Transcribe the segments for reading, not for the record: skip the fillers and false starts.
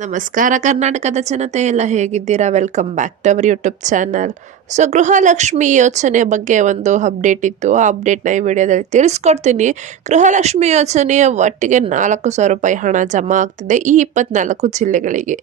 ನಮಸ್ಕಾರ ಕರ್ನಾಟಕದ ಜನತೆ ಎಲ್ಲ ಹೇಗಿದ್ದೀರಾ? Welcome back to our YouTube channel. So Gruhalakshmi ಯೋಜನೆ ಬಗ್ಗೆ ಒಂದು ಅಪ್ಡೇಟ್ ಇತ್ತು. ಆ ಅಪ್ಡೇಟ್ನ ಈ ವಿಡಿಯೋದಲ್ಲಿ ತಿಳಿಸ್ಕೊಡ್ತೀನಿ. ಗೃಹಲಕ್ಷ್ಮಿ ಯೋಜನೆಯ ಒಟ್ಟಿಗೆ 4,000 ರೂಪಾಯಿ ಹಣ ಜಮಾ ಆಗ್ತಿದೆ ಈ 24 ಜಿಲ್ಲೆಗಳಿಗೆ.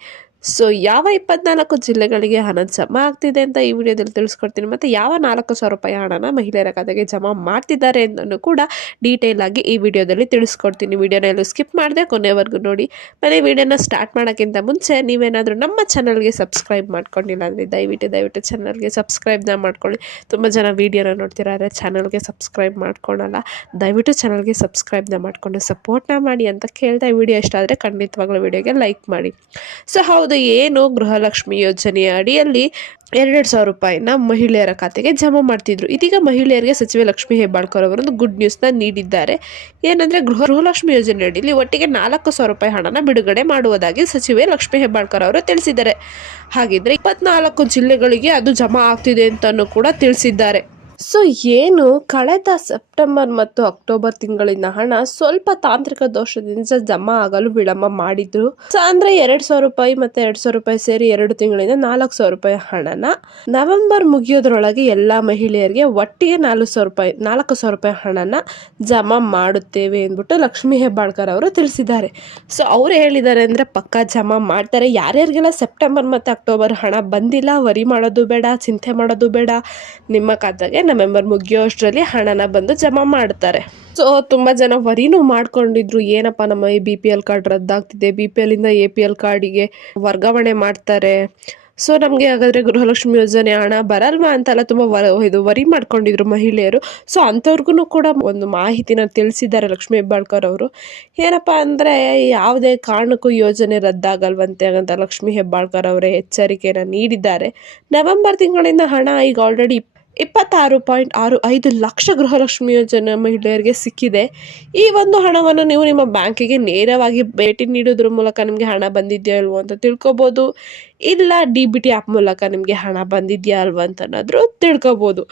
ಸೊ ಯಾವ 24 ಜಿಲ್ಲೆಗಳಿಗೆ ಹಣ ಜಮಾ ಆಗ್ತಿದೆ ಅಂತ ಈ ವಿಡಿಯೋದಲ್ಲಿ ತಿಳಿಸ್ಕೊಡ್ತೀನಿ. ಮತ್ತು ಯಾವ 4,000 ರೂಪಾಯಿ ಹಣನ ಮಹಿಳೆಯರ ಖಾತೆಗೆ ಜಮಾ ಮಾಡ್ತಿದ್ದಾರೆ ಅಂತಲೂ ಕೂಡ ಡೀಟೇಲ್ ಆಗಿ ಈ ವಿಡಿಯೋದಲ್ಲಿ ತಿಳಿಸ್ಕೊಡ್ತೀನಿ. ವಿಡಿಯೋನ ಎಲ್ಲೂ ಸ್ಕಿಪ್ ಮಾಡಿದೆ ಕೊನೆವರೆಗೂ ನೋಡಿ. ಮತ್ತು ವಿಡಿಯೋನ ಸ್ಟಾರ್ಟ್ ಮಾಡೋಕ್ಕಿಂತ ಮುಂಚೆ ನೀವೇನಾದರೂ ನಮ್ಮ ಚಾನಲ್ಗೆ ಸಬ್ಸ್ಕ್ರೈಬ್ ಮಾಡ್ಕೊಂಡಿಲ್ಲ ಅಂದರೆ ದಯವಿಟ್ಟು ಚಾನಲ್ಗೆ ಸಬ್ಸ್ಕ್ರೈಬ್ನ ಮಾಡ್ಕೊಳ್ಳಿ. ತುಂಬ ಜನ ವೀಡಿಯೋನ ನೋಡ್ತಿದ್ದಾರೆ, ಚಾನಲ್ಗೆ ಸಬ್ಸ್ಕ್ರೈಬ್ ಮಾಡ್ಕೊಳಲ್ಲ. ದಯವಿಟ್ಟು ಚಾನಲ್ಗೆ ಸಬ್ಸ್ಕ್ರೈಬ್ನ ಮಾಡಿಕೊಂಡು ಸಪೋರ್ಟ್ನ ಮಾಡಿ ಅಂತ ಕೇಳ್ತಾ ಈ ವಿಡಿಯೋ ಇಷ್ಟ ಆದರೆ ಖಂಡಿತವಾಗ್ಲೂ ವಿಡಿಯೋಗೆ ಲೈಕ್ ಮಾಡಿ. ಸೊ ಹೌದು, ಏನು ಗೃಹಲಕ್ಷ್ಮಿ ಯೋಜನೆಯ ಅಡಿಯಲ್ಲಿ 2,000 ರೂಪಾಯಿನ ಮಹಿಳೆಯರ ಖಾತೆಗೆ ಜಮಾ ಮಾಡ್ತಿದ್ರು. ಇದೀಗ ಮಹಿಳೆಯರಿಗೆ ಸಚಿವೆ ಲಕ್ಷ್ಮೀ ಹೆಬ್ಬಾಳ್ಕರ್ ಅವರೊಂದು ಗುಡ್ ನ್ಯೂಸ್ನ ನೀಡಿದ್ದಾರೆ. ಏನಂದರೆ ಗೃಹಲಕ್ಷ್ಮಿ ಯೋಜನೆ ಅಡಿಯಲ್ಲಿ ಒಟ್ಟಿಗೆ 4,000 ರೂಪಾಯಿ ಹಣನ ಬಿಡುಗಡೆ ಮಾಡುವುದಾಗಿ ಸಚಿವೆ ಲಕ್ಷ್ಮೀ ಹೆಬ್ಬಾಳ್ಕರ್ ಅವರು ತಿಳಿಸಿದ್ದಾರೆ. ಹಾಗಿದ್ರೆ 24 ಜಿಲ್ಲೆಗಳಿಗೆ ಅದು ಜಮಾ ಆಗ್ತಿದೆ ಅಂತಲೂ ಕೂಡ ತಿಳಿಸಿದ್ದಾರೆ. ಸೊ ಏನು ಕಳೆದ ಸೆಪ್ಟೆಂಬರ್ ಮತ್ತು ಅಕ್ಟೋಬರ್ ತಿಂಗಳಿನ ಹಣ ಸ್ವಲ್ಪ ತಾಂತ್ರಿಕ ದೋಷದಿಂದ ಜಮಾ ಆಗಲು ವಿಳಂಬ ಮಾಡಿದ್ರು. ಸೊ ಅಂದ್ರೆ 2,000 ರೂಪಾಯಿ ಮತ್ತೆ 2,000 ರೂಪಾಯಿ ಸೇರಿ 2 ತಿಂಗಳಿಂದ 4,000 ರೂಪಾಯಿ ಹಣನ ನವೆಂಬರ್ ಮುಗಿಯೋದ್ರೊಳಗೆ ಎಲ್ಲಾ ಮಹಿಳೆಯರಿಗೆ ಒಟ್ಟಿಗೆ 4,000 ರೂಪಾಯಿ ಹಣನ ಜಮಾ ಮಾಡುತ್ತೇವೆ ಎಂದ್ಬಿಟ್ಟು ಲಕ್ಷ್ಮೀ ಹೆಬ್ಬಾಳ್ಕರ್ ಅವರು ತಿಳಿಸಿದ್ದಾರೆ. ಸೊ ಅವ್ರು ಹೇಳಿದ್ದಾರೆ ಅಂದ್ರೆ ಪಕ್ಕಾ ಜಮಾ ಮಾಡ್ತಾರೆ. ಯಾರ್ಯಾರಿಗೆಲ್ಲ ಸೆಪ್ಟೆಂಬರ್ ಮತ್ತೆ ಅಕ್ಟೋಬರ್ ಹಣ ಬಂದಿಲ್ಲ, ವರಿ ಮಾಡೋದು ಬೇಡ, ಚಿಂತೆ ಮಾಡೋದು ಬೇಡ. ನಿಮ್ಮ ಖಾತೆಗೆ ನವೆಂಬರ್ ಮುಗಿಯೋ ಅಷ್ಟರಲ್ಲಿ ಹಣನ ಬಂದು ಜಮಾ ಮಾಡ್ತಾರೆ. ಸೊ ತುಂಬ ಜನ ವರಿನೂ ಮಾಡ್ಕೊಂಡಿದ್ರು, ಏನಪ್ಪ ನಮ್ಮ ಈ BPL ಕಾರ್ಡ್ ರದ್ದಾಗ್ತಿದೆ, BPL ಇಂದ APL ಕಾರ್ಡಿಗೆ ವರ್ಗಾವಣೆ ಮಾಡ್ತಾರೆ, ಸೊ ನಮಗೆ ಹಾಗಾದರೆ ಗೃಹಲಕ್ಷ್ಮಿ ಯೋಜನೆ ಹಣ ಬರಲ್ವಾ ಅಂತೆಲ್ಲ ತುಂಬ ವರಿ ಮಾಡ್ಕೊಂಡಿದ್ರು ಮಹಿಳೆಯರು. ಸೊ ಅಂಥವ್ರಿಗೂ ಕೂಡ ಒಂದು ಮಾಹಿತಿನ ತಿಳಿಸಿದ್ದಾರೆ ಲಕ್ಷ್ಮೀ ಹೆಬ್ಬಾಳ್ಕರ್ ಅವರು. ಏನಪ್ಪ ಅಂದರೆ ಯಾವುದೇ ಕಾರಣಕ್ಕೂ ಯೋಜನೆ ರದ್ದಾಗಲ್ವಂತೆ ಅಂತ ಲಕ್ಷ್ಮೀ ಹೆಬ್ಬಾಳ್ಕರ್ ಅವರೇ ಎಚ್ಚರಿಕೆಯನ್ನು ನೀಡಿದ್ದಾರೆ. ನವೆಂಬರ್ ತಿಂಗಳಿಂದ ಹಣ ಈಗ ಆಲ್ರೆಡಿ 26.65 ಲಕ್ಷ ಗೃಹಲಕ್ಷ್ಮಿ ಯೋಜನೆ ಮಹಿಳೆಯರಿಗೆ ಸಿಕ್ಕಿದೆ. ಈ ಒಂದು ಹಣವನ್ನು ನೀವು ನಿಮ್ಮ ಬ್ಯಾಂಕಿಗೆ ನೇರವಾಗಿ ಭೇಟಿ ನೀಡೋದ್ರ ಮೂಲಕ ನಿಮಗೆ ಹಣ ಬಂದಿದೆಯಾ ಇಲ್ವೋ ಅಂತ ತಿಳ್ಕೊಬೋದು. ಇಲ್ಲ DBT ಆ್ಯಪ್ ಮೂಲಕ ನಿಮಗೆ ಹಣ ಬಂದಿದೆಯಾ ಅಲ್ವಾ ಅಂತನಾದರೂ ತಿಳ್ಕೊಬೋದು.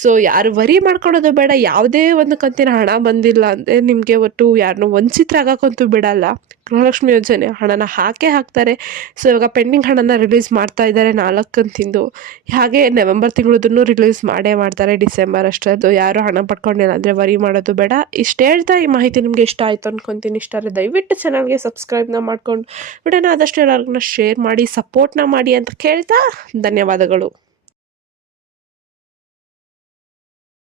ಸೊ ಯಾರು ವರಿ ಮಾಡ್ಕೊಳೋದು ಬೇಡ. ಯಾವುದೇ ಒಂದು ಕಂತಿನ ಹಣ ಬಂದಿಲ್ಲ ಅಂದರೆ ನಿಮಗೆ ಒಟ್ಟು ಯಾರನ್ನೂ ವಂಚಿತರಾಗಕ್ಕಂತೂ ಬಿಡಲ್ಲ. ಗೃಹಲಕ್ಷ್ಮಿ ಯೋಜನೆ ಹಣನ ಹಾಕ್ತಾರೆ. ಸೊ ಇವಾಗ ಪೆಂಡಿಂಗ್ ಹಣನ ರಿಲೀಸ್ ಮಾಡ್ತಾ ಇದ್ದಾರೆ 4 ಕಂತಿಂದು. ಹಾಗೆ ನವೆಂಬರ್ ತಿಂಗಳದನ್ನು ರಿಲೀಸ್ ಮಾಡ್ತಾರೆ, ಡಿಸೆಂಬರ್ ಅಷ್ಟರದ್ದು. ಯಾರು ಹಣ ಪಡ್ಕೊಂಡಿಲ್ಲ ಅಂದರೆ ವರಿ ಮಾಡೋದು ಬೇಡ. ಇಷ್ಟು ಹೇಳ್ತಾ ಈ ಮಾಹಿತಿ ನಿಮಗೆ ಇಷ್ಟ ಆಯಿತು ಅಂದ್ಕೊತೀನಿ. ಇಷ್ಟ ಆದರೆ ದಯವಿಟ್ಟು ಚಾನಲ್ಗೆ ಸಬ್ಸ್ಕ್ರೈಬ್ನ ಮಾಡ್ಕೊಂಡು ವಿಡಿಯೋನ ಆದಷ್ಟು ಎಲ್ಲರಿಗೂ ಶೇರ್ ಮಾಡಿ, ಸಪೋರ್ಟ್ನ ಮಾಡಿ ಅಂತ ಕೇಳ್ತಾ ಧನ್ಯವಾದಗಳು.